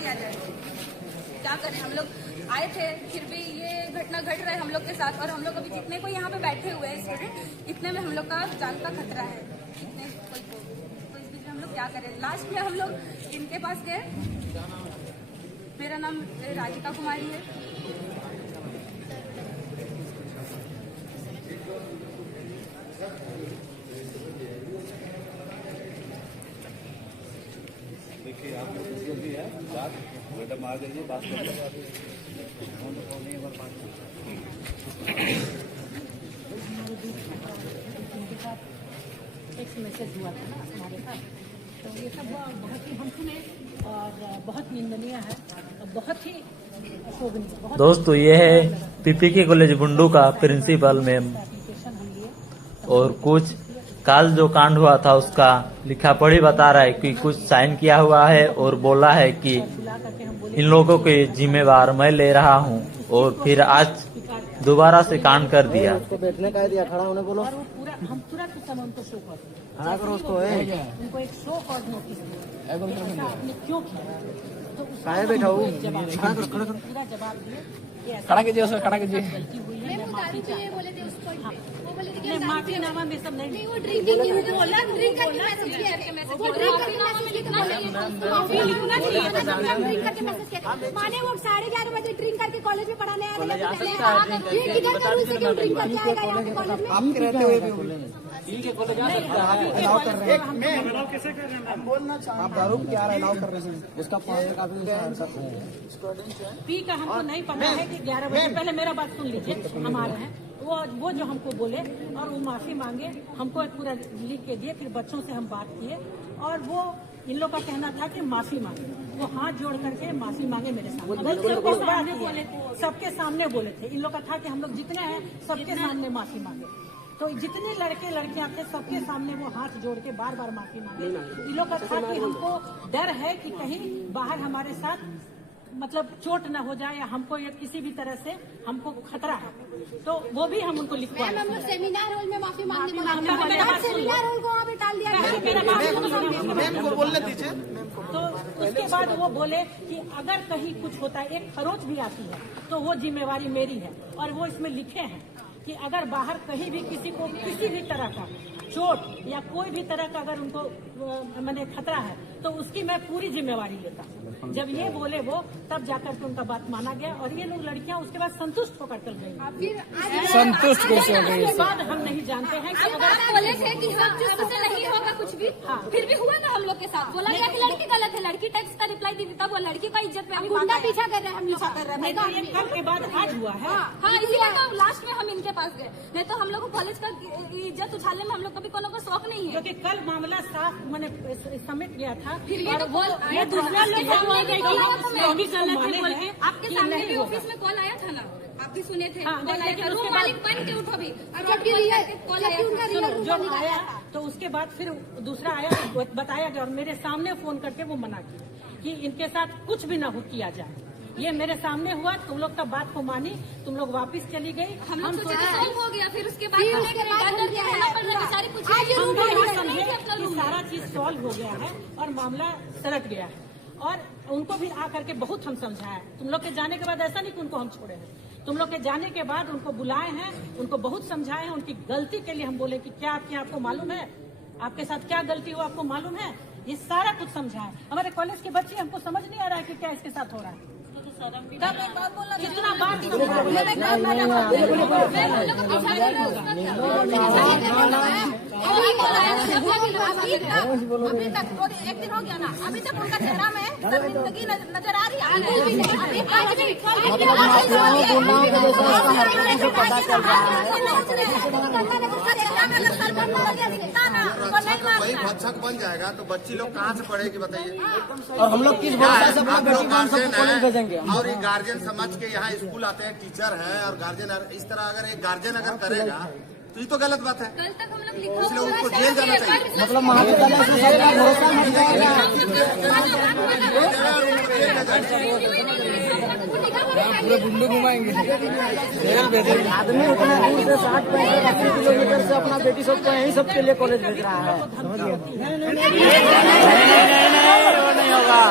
दिया जाए। क्या करें, हम लोग आए थे फिर भी ये घटना घट रहा है हम लोग के साथ। और हम लोग अभी जितने को यहाँ पे बैठे हुए हैं स्टूडेंट, इतने में हम लोग का जान का खतरा है। इतने कोई को तो इस बीच में हम लोग क्या करें। लास्ट में हम लोग इनके पास गए। मेरा नाम राधिका कुमारी है। देखिए आप भी है बात मैडम आ जाइए बात करते एक मैसेज हुआ था ना हमारे साथ, तो ये सब बहुत ही हम सुने और बहुत निंदनीय है और बहुत ही शोभनीय। दोस्तों ये है पीपीके कॉलेज बुंडू का प्रिंसिपल मैम, और कुछ काल जो कांड हुआ था उसका लिखा पढ़ी बता रहा है कि कुछ साइन किया हुआ है और बोला है कि इन लोगों के जिम्मेवार मैं ले रहा हूं, और फिर आज दोबारा से कांड कर दिया। उसको बैठने का दिया, खड़ा होने बोलो। और वो पूरा हम तुरंत उस समय उनको शो कर दिया, खड़ा करो उसको। उनको एक शो और नोटिस दिया आपने क्यों किया, तो काहे बैठा हूँ, खड़ा करो पूरा जवाब दिए। खड़ा कीजिए उसको, खड़ा कीजिए। गलती हुई है, मैं माफी चाहती हूँ। मैं माफी नामा में सब नहीं वो ड्रिंकिंग की मुझे बोला, ड्रिंक करके मैसेज किया है। वो ड्रिंक करके मैसेज लिखना चाहिए, माफी लिखना चाहिए। ड्रिंक करके मैसेज किया माने वो 11:30 बजे ड्रिंक करके कॉलेज में पढ़ाने आया था। ये किधर का रूल से क्यों ड्रिंक करके आएगा यहाँ पे कॉलेज में? आप रहते हुए भी ठीक है, कॉलेज आ सकता है, अलाउ कर रहे हैं। कैसे कर रहे हैं हम बोलना चाहते, आप दारू क्या अलाउ कर रहे हैं? उसका पढ़ने का भी पी का हमको नहीं पता है कि 11 बजे, पहले मेरा बात सुन लीजिए। हम आ रहे हैं, वो जो हमको बोले और वो माफी मांगे, हमको एक पूरा लिख के दिए। फिर बच्चों से हम बात किए और वो इन लोग का कहना था कि माफी मांगे। वो हाथ जोड़ करके माफी मांगे मेरे सामने, सबके सामने बोले थे। इन लोग का था कि हम लोग जितने हैं सबके सामने माफी मांगे। तो जितने लड़के लड़कियां थे सबके सामने वो हाथ जोड़ के बार बार माफी मांगे। इन लोग का था कि हमको डर है कि कहीं बाहर हमारे साथ मतलब चोट न हो जाए या हमको ये किसी भी तरह से हमको खतरा है, तो वो भी हम उनको लिखवाए। हम लोग सेमिनार हॉल में माफी मांगने सेमिनार हॉल को वहाँ पे टाल दिया। मैम को बोलने दीजिए। तो उसके बाद वो बोले कि अगर कहीं कुछ होता है, एक खरोच भी आती है तो वो जिम्मेवारी मेरी है। और वो इसमें लिखे हैं कि अगर बाहर कहीं भी किसी को किसी भी तरह का चोट या कोई भी तरह का अगर उनको मैंने खतरा है तो उसकी मैं पूरी जिम्मेवारी लेता हूँ। जब ये बोले वो, तब जाकर के उनका बात माना गया और ये लोग लड़कियां उसके बाद संतुष्ट होकर चल गई। संतुष्ट कैसे हो गई? उसके बाद हम नहीं जानते हैं कि अगर बोले थे कि हमसे नहीं होगा कुछ भी, फिर भी हुआ ना हम लोग के साथ। बोला गया कि लड़की गलत है, लड़की टेक्स्ट का रिप्लाई दी थी, तब वो लड़की का इज्जत पे गुंडा पीछा कर रहे हैं, हम पीछा कर रहे हैं। नहीं, ये कल के बाद आज हुआ है। हाँ, इसीलिए तो लास्ट में हम इनके पास गए। नहीं तो हम लोग को कॉलेज का इज्जत उछालने में हम लोग कभी कोनो को शौक नहीं है। क्योंकि कल मामला साफ मैंने समिट किया था। फिर ये दूसरा लोग आपके सामने भी ऑफिस में कॉल आया था ना, आप भी सुने थे। कॉल आया था, रूम मालिक बन के उठो भी, कॉल आया जो आया तो उसके बाद फिर दूसरा आया, बताया गया और मेरे सामने फोन करके वो मना किया कि इनके साथ कुछ भी ना किया जाए। ये मेरे सामने हुआ, तुम लोग का बात को मानी, तुम लोग वापस चली गई। हम सोचे सॉल्व हो गया, फिर उसके बाद समझे कि सारा चीज सॉल्व हो गया है और मामला सलट गया है। और उनको भी आकर के बहुत हम समझाए। तुम लोग के जाने के बाद ऐसा नहीं कि उनको हम छोड़े हैं, तुम लोग के जाने के बाद उनको बुलाए हैं, उनको बहुत समझाए हैं। उनकी गलती के लिए हम बोले कि क्या आपको मालूम है, आपके साथ क्या गलती हो आपको मालूम है, ये सारा कुछ समझाए। हमारे कॉलेज के बच्चे, हमको समझ नहीं आ रहा है कि क्या इसके साथ हो रहा है। कितना बात अभी तक एक दिन हो गया ना, अभी तक उनका चेहरा में शर्मिंदगी नजर आ रही है। वही भक्षक बन जाएगा तो बच्ची लोग कहाँ से पढ़ेगी बताइए। और हम लोग किस भरोसे से अपना बेटी को सबको कॉलेज भेजेंगे? और ये गार्जियन समझ के यहाँ स्कूल आते हैं, टीचर है और गार्जियन इस तरह अगर एक गार्जियन अगर करेगा तो ये तो गलत बात है। कल तक हम लोग लिखा इसलिए उनको जेल जाना चाहिए। मतलब महाविद्यालय से सबका भरोसा मिल जाएगा। पूरे बुंडू घुमाएंगे, जेल भेजेंगे। आदमी उतना दूर से 60-80 किलोमीटर से अपना बेटी सबको यही सबके लिए कॉलेज भेज रहा है। नहीं होगा।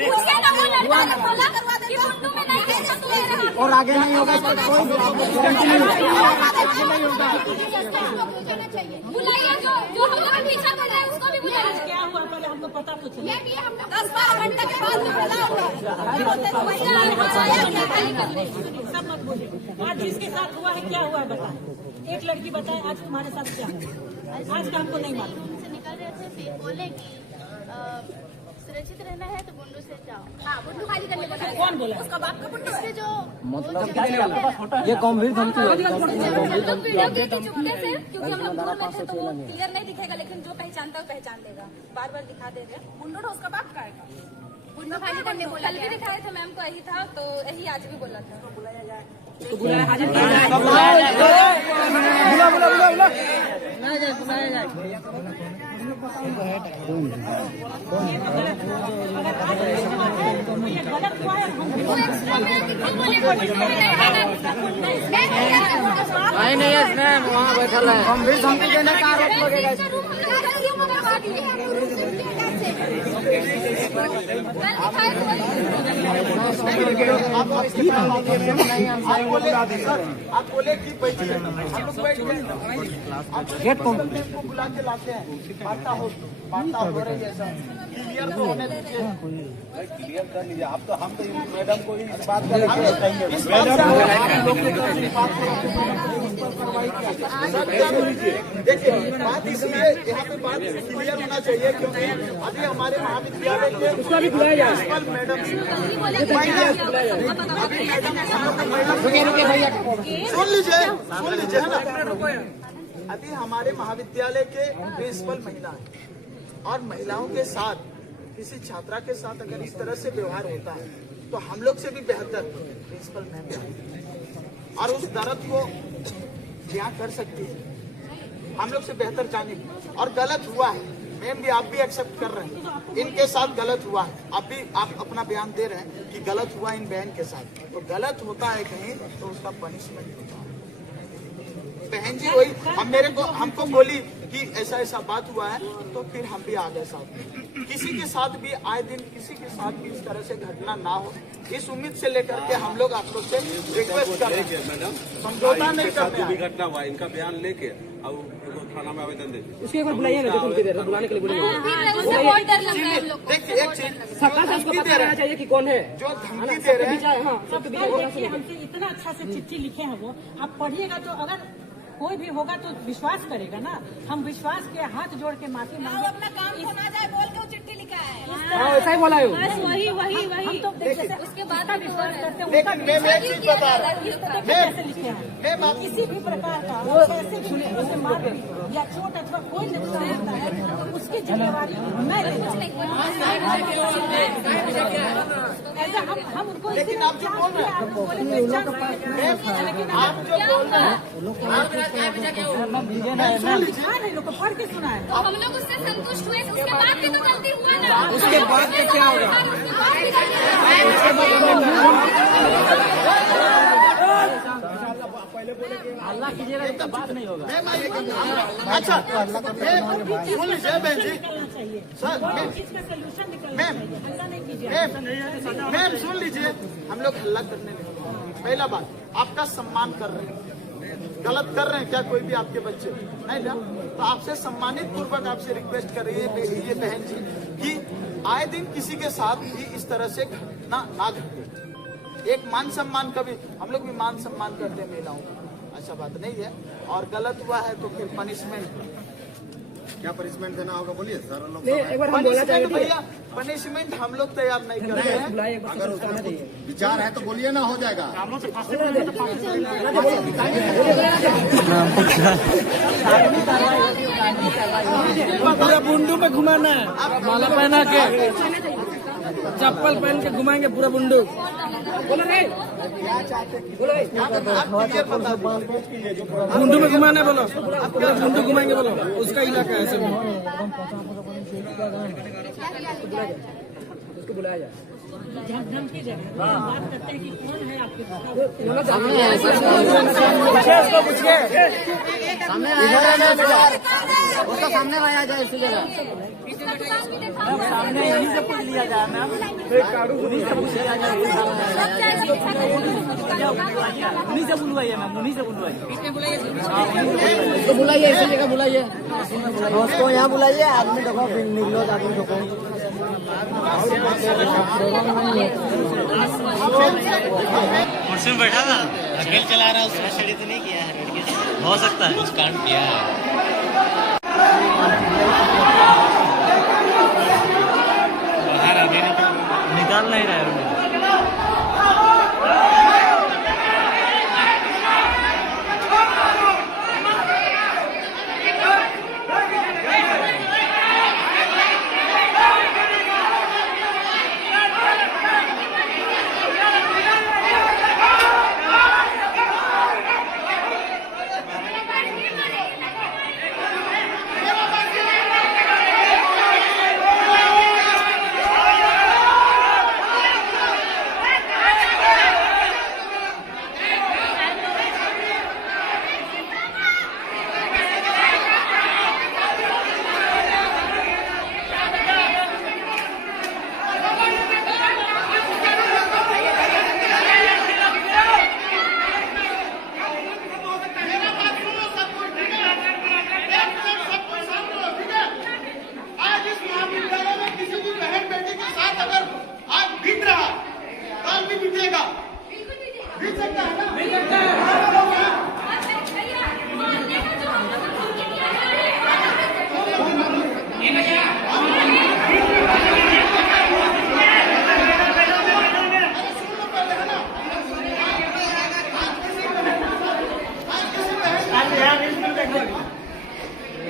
पूछिए ना, वो लड़का ने बोला कि मुंडू में नहीं है, तो ले रहा है। और आगे नहीं होगा तो कोई भी बुलाइए, जो हम लोग पीछा कर रहे हैं उसको भी बुलाइए। क्या हुआ पहले हमको पता तो चले। 10-12 घंटे के बाद में बोला हुआ सब मत बोलिए। आज जिसके साथ हुआ है क्या हुआ है बताए, एक लड़की बताए आज तुम्हारे साथ क्या हुआ। आज का हमको नहीं मालूम। से निकल रहे थे, फिर बोले कि सुरक्षित रहना है तो बुंडू से जाओ। हाँ, बुंडू खाली करने बोला। कौन बोला? उसका बाप का बुंडू इससे जो ये गंभीर धमकी है। हम लोग वीडियो क्लिक की चुके थे, क्योंकि हम लोग दूर में थे तो वो क्लियर नहीं दिखेगा, लेकिन जो पहचानता है पहचान लेगा। बार बार दिखा दे रहे हैं। बुंडू उसका बाप का है। बुंडू खाली करने बोला। कल भी दिखाए थे मैम को, यही था, तो यही आज भी बोला था। बुलाया जाए। नहीं मैम वहाँ बैठा है, गंभीर धमकी देने का आरोप लगेगा। आप बोले कि बैठिए, हम लोग बैठ गए। गेट को बुला के लाते हैं, वार्ता हो रही है सर, क्लियर तो होने दीजिए। क्लियर कर लीजिए आप, तो हम तो मैडम को ही इस बात पर देखिए, बात इसलिए यहाँ पे बात क्लियर होना चाहिए, क्योंकि अभी हमारे महाविद्यालय के प्रिंसिपल मैडम सुन लीजिए है ना, अभी हमारे महाविद्यालय के प्रिंसिपल महिला है, और महिलाओं के साथ किसी छात्रा के साथ अगर इस तरह से व्यवहार होता है तो हम लोग से भी बेहतर प्रिंसिपल मैम और उस दर्द को बयां कर सकती है, हम लोग से बेहतर जानेगी। और गलत हुआ है मैम भी, आप भी एक्सेप्ट कर रहे हैं, इनके साथ गलत हुआ है, आप अपना बयान दे रहे हैं कि गलत हुआ इन बहन के साथ, तो गलत होता है कहीं तो उसका पनिशमेंट होता है। बहन जी वही हमको बोली कि ऐसा ऐसा बात हुआ है, तो फिर हम भी आ गए साथ। किसी के साथ भी आए दिन किसी के साथ भी इस तरह से घटना ना हो, इस उम्मीद से लेकर के हम लोग आप लोग से रिक्वेस्ट कर रहे हैं, मैडम समझौता नहीं करते। जो भी घटना हुआ इनका बयान लेके और थाना में आवेदन दे दीजिए। उसके एक बार बुलाइए ना, धमकी दे रहे बुलाने के लिए बोलिए। देखिए एक चीज उसको पता रहना चाहिए कि कौन है जो धमकी दे रहे हैं। देखिए हमसे इतना अच्छा से चिट्ठी लिखे हैं वो, आप पढ़िएगा तो अगर कोई भी होगा तो विश्वास करेगा ना। हम विश्वास के हाथ जोड़ के माफी मांगे। अपना काम को ना जाए बोल के वो चिट्ठी लिखा है। ऐसा ही बोला है। बस वही हम तो उसके बाद का विश्वास करते हैं, उनका लेकिन मैं एक चीज बता रहा हूँ, इस तरह के कैसे लिखे हैं। किसी भी प्रकार का कैसे भी उसे मारपीट या चोट अथवा कोई नुकसान होता है तो उसकी जिम्मेवारी मैं लेती हूँ। हम उनको लेकिन आप जो बोल रहे हैं, आप जो बोल रहे हैं पढ़ के सुना है। तो हम लोग उससे संतुष्ट हुए, उसके बाद भी तो गलती हुआ ना। उसके बाद में क्या होगा? अल्लाह कीजिएगा तो बात नहीं होगा। अच्छा सुन लीजिए बहन जी, सर मैम सुन लीजिए, हम लोग हल्ला करने नहीं। पहला बात, आपका सम्मान कर रहे हैं, गलत कर रहे हैं क्या कोई भी आपके बच्चे नहीं ना, तो आपसे सम्मानित पूर्वक आपसे रिक्वेस्ट कर रही है ये बहन जी कि आए दिन किसी के साथ भी इस तरह से घटना ना घटे। एक मान सम्मान का भी, हम लोग भी मान सम्मान करते हैं महिलाओं का, ऐसा बात नहीं है। और गलत हुआ है तो फिर पनिशमेंट, क्या पनिशमेंट देना होगा बोलिए सर लोग। एक बार हम बोला चाहिए भैया, पनिशमेंट हम लोग तैयार नहीं कर रहे हैं, अगर उसमें विचार है तो बोलिए ना, हो जाएगा। पूरा बुंडू पे घुमाना है, माला पहना के चप्पल पहन के घुमाएंगे पूरा बुंडू। बोलो नहीं, बुंडू में घुमाना बोलो, पूरा बुंडू घुमाएंगे बोलो, उसका इलाका है सब। उसको बुलाया जाए, धमकी जगह बात करते हैं कि कौन है आपके सामने लाया जाए इसी जगह। सामने यहीं से पूछ लिया जाए मैम, उन्हीं से पूछ लिया जाए, उन्हीं से बुलवाइए मैम, उन्हीं से बुलवाइए, बुलाइए, इसी जगह बुलाइए, दोस्तों यहाँ बुलाइए, आदमी देखो निर्लोज आदमी देखो। कुर्सी में बैठा था, अकेले चला रहा है, उसने स्टडी तो नहीं किया है, हो सकता है कुछ कांड किया है। निकाल नहीं रहा है।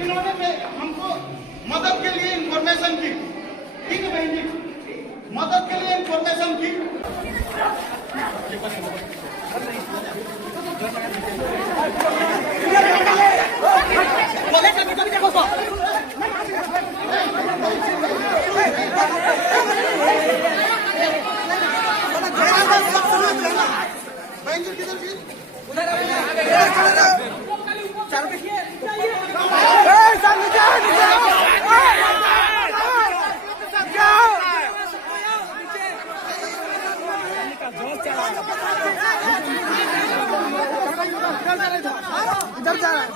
इन्होंने हमको मदद के लिए इंफॉर्मेशन की, ठीक है बहन जी, मदद के लिए इंफॉर्मेशन की। बहन जी किधर जी? इधर जा रहा है।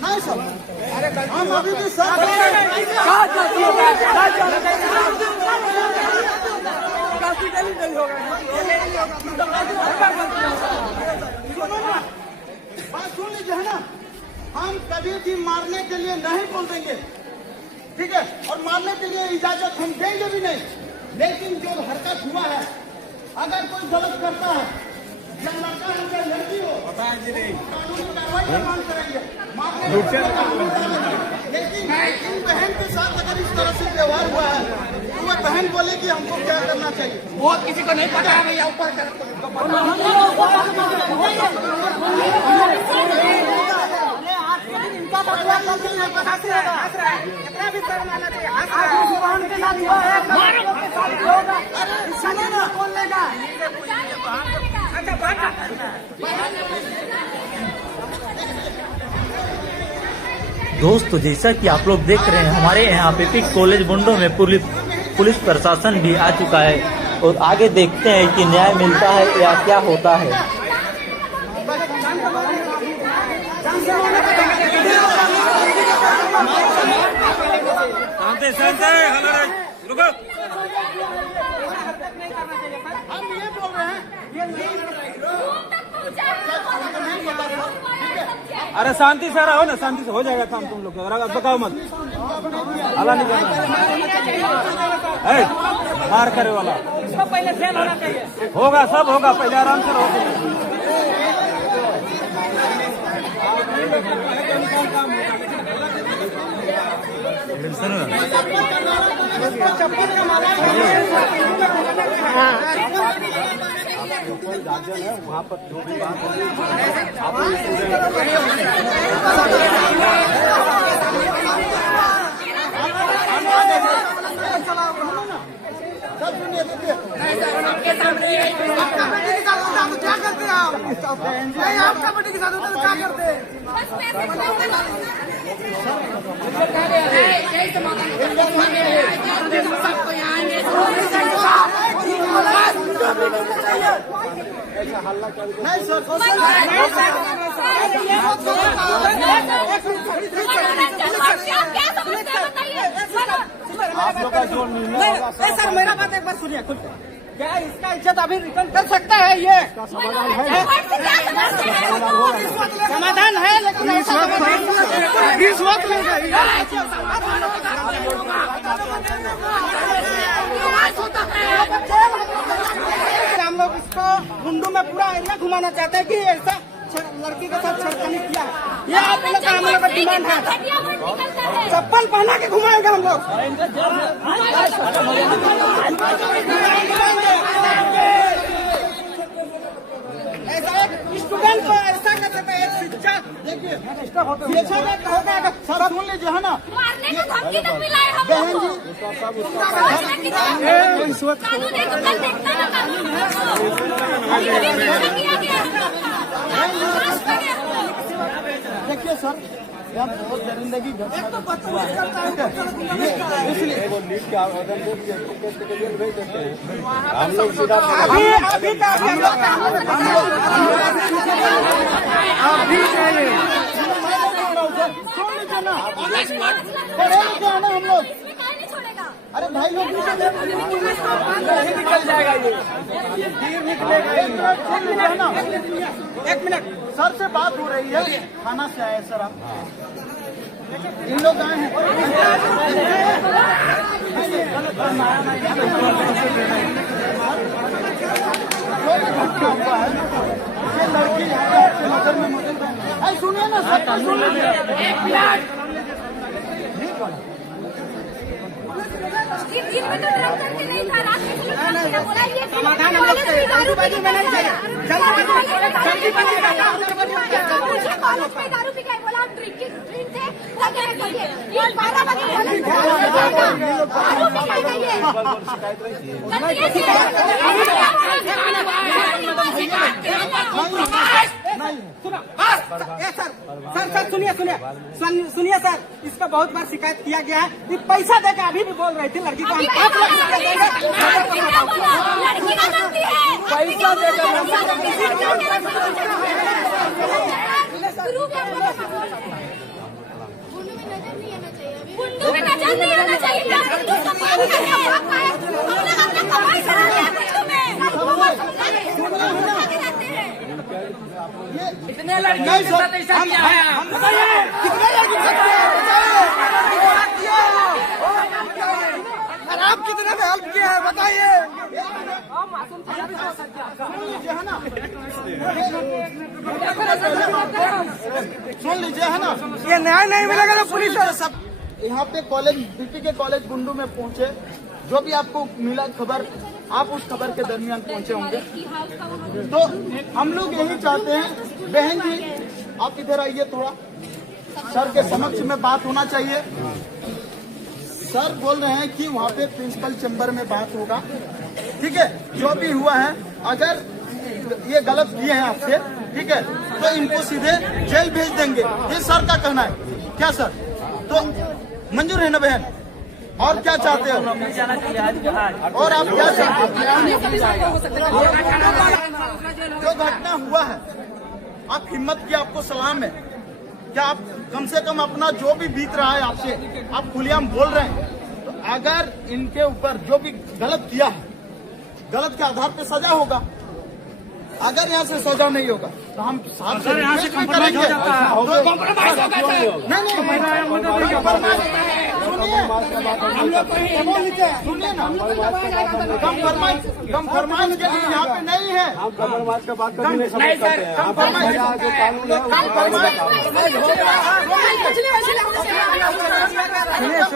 नहीं सर, हम अभी भी साथ बात सुन लीजिए, है ना, हम कभी भी मारने के लिए नहीं बोल देंगे, ठीक है, और मारने के लिए इजाजत हम देंगे भी नहीं, लेकिन जो हरकत हुआ है, अगर कोई गलत करता है, या लड़का हो या लड़की हो, कानूनी कार्रवाई का मांग करेंगे, लेकिन बहन के साथ अगर इस तरह से व्यवहार हुआ है तो वह बहन बोले कि हमको क्या करना चाहिए। बहुत किसी को नहीं पता है भैया, ऊपर दोस्तों जैसा कि आप लोग देख रहे हैं, हमारे यहाँ पीपी कॉलेज बुंडू में पुलिस प्रशासन भी आ चुका है और आगे देखते हैं कि न्याय मिलता है या क्या होता है। हम ये बोल रहे हैं, अरे शांति से रहो ना, शांति से हो जाएगा काम तुम लोग, अगर बताओ मत, हल्ला नहीं करना, मार करे वाला पहले जेल होना चाहिए, होगा सब होगा, पहले आराम से रहो। चप्पल का माला गार्जियन है वहाँ पर जो भी बात होगी आप क्या करते हैं आप? नहीं आपका बेटे के साथ होता तो क्या करते हैं? नहीं सर आप लोग का जो निर्णय होगा सर मेरा बात एक बार सुनिए खुद क्या इसका इज्जत अभी रिटर्न कर सकता है ये समाधान है समाधान है लेकिन रिश्वत लेगा हम लोग इसको गुंडू में पूरा एरिया घुमाना चाहते हैं कि ऐसा लड़की के साथ छेड़खानी किया है। ये आप लोग का हम लोग का डिमांड है। चप्पल पहना के घुमाएंगे हम लोग। ऐसा एक स्टूडेंट को ऐसा कर सकते हैं। एक शिक्षा देखिए शिक्षा में होगा सर सुन लीजिए है ना मारने का धमकी तक मिला है हम बहन लोग जी कानून है तो कल देखना ना कानून देखिए सर यहाँ बहुत दरिंदगी इसलिए वो लीड के आवेदन के लिए भेज देते हैं हम लोग सीधा हम लोग छोड़ेगा। अरे भाई लोग निकल जाएगा ये निकलेगा है ना। एक मिनट सर से बात हो रही है थाना से आए सर आप इन लोग आए हैं घटना हुआ है ये लड़की आपके नजर में मौजूद है सुनिए ना सर दिन में तो ड्रग करके नहीं था रात में बोला ये समाधान हम लोग जल्दीबाजी में नहीं चाहिए जल्दीबाजी कॉलेज में दारू पी के बोला ड्रिंकिंग ड्रिंक थे लगे ये 12 बजे दारू पी के सर सुनिए सुनिए सर इसका बहुत बार शिकायत किया गया है कि पैसा देकर अभी भी बोल रही थी लड़की को हम 5 लाख रुपया देंगे पैसा देकर गुंडू में नजर नहीं आना चाहिए गुंडू का पास हम लोग अपना कमाई करा रहे हैं गुंडू में कितने लड़कियों के साथ ऐसा किया है हम बताइए कितने लड़की के साथ और आप कितने में हेल्प किया है बताइए सुन लीजिए है ना ये न्याय नहीं मिलेगा तो पुलिस सब यहाँ पे कॉलेज बीपी के कॉलेज गुंडू में पहुँचे जो भी आपको मिला खबर आप उस खबर के दरमियान पहुँचे होंगे तो हम लोग यही चाहते हैं बहन जी आप इधर आइए थोड़ा सर के समक्ष में बात होना चाहिए सर बोल रहे हैं कि वहाँ पे प्रिंसिपल चैम्बर में बात होगा ठीक है जो भी हुआ है अगर ये गलत किए हैं आपसे ठीक है तो इनको सीधे जेल भेज देंगे ये सर का कहना है क्या सर तो मंजूर है ना बहन और क्या चाहते हो और आप क्या चाहते हो जो घटना हुआ है आप हिम्मत की आपको सलाम है क्या आप कम से कम अपना जो भी बीत रहा है आपसे आप खुलेआम बोल रहे हैं तो अगर इनके ऊपर जो भी गलत किया है गलत के आधार पे सजा होगा अगर यहाँ से सजा नहीं होगा तो हम साथ से यहाँ से करेंगे नहीं सुनिए ना, कम फरमाइश के लिए यहाँ पे नहीं है। हम कमरमाज का बात करते नहीं सर, कम फरमाइश जो कानून है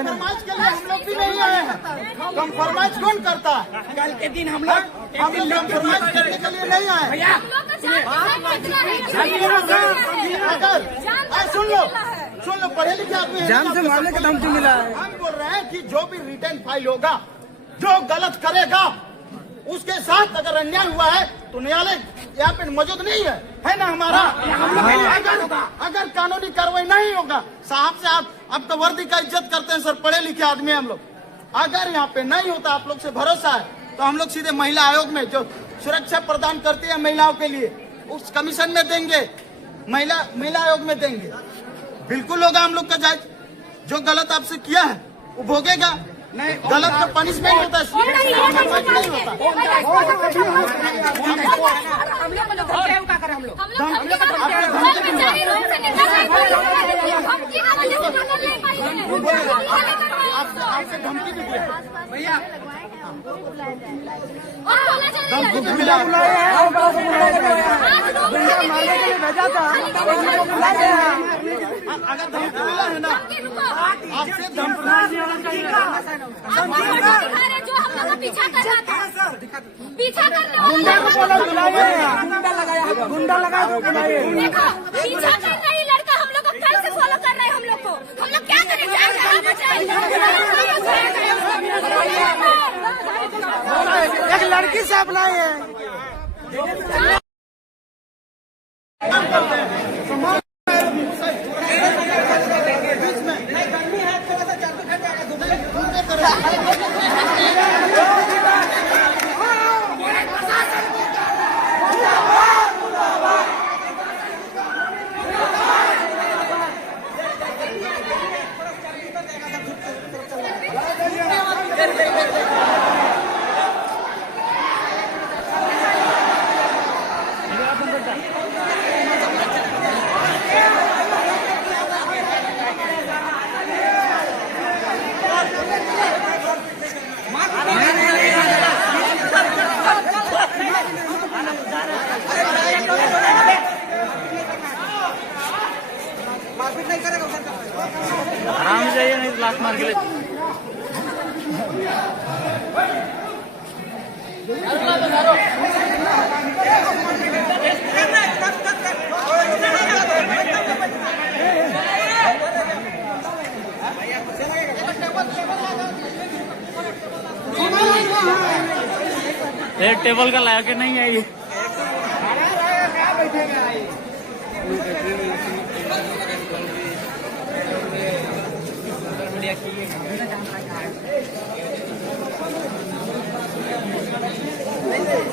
फरमाइश के लिए हम लोग भी नहीं आए हैं। कम फरमाइश कौन करता है? कल के दिन हम लोग कम फरमाइश करने के लिए नहीं आए। अगर सुन लो, पढ़े लिखे आदमी हैं, जान से मारने का धमकी मिला है। हम बोल रहे हैं कि जो भी रिटर्न फाइल होगा, जो गलत करेगा उसके साथ अगर अन्याय हुआ है तो न्यायालय यहाँ पे मौजूद नहीं है ना हमारा। अगर कानूनी कार्रवाई नहीं होगा, साहब से आप तो वर्दी का इज्जत करते हैं सर, पढ़े लिखे आदमी हैं हम लोग। अगर यहाँ पे नहीं होता, आप लोग से भरोसा है, तो हम लोग सीधे महिला आयोग में जो सुरक्षा प्रदान करती है महिलाओं के लिए, उस कमीशन में देंगे, महिला आयोग में देंगे। बिल्कुल होगा हम लोग का जायज। जो गलत आपसे किया है वो भोगेगा। नहीं, गलत का पनिशमेंट होता है, नहीं होता। आपसे धमकी भी दिया भैया, धमकी भी मिला भेजा था। अगर धमकी मिला है ना, आपसे धमकी जो हम लोग का पीछा कर रहा था, पीछा करने गुंडा लगा देखो, पीछा कर रही लड़का हम लोग को कल से फॉलो कर रहे हैं। हम लोग क्या करेंगे? एक लड़की से अपनाए हैं। आराम से जाइए, नहीं तो लात मार के ले। एक टेबल का ला के नहीं आई। नहीं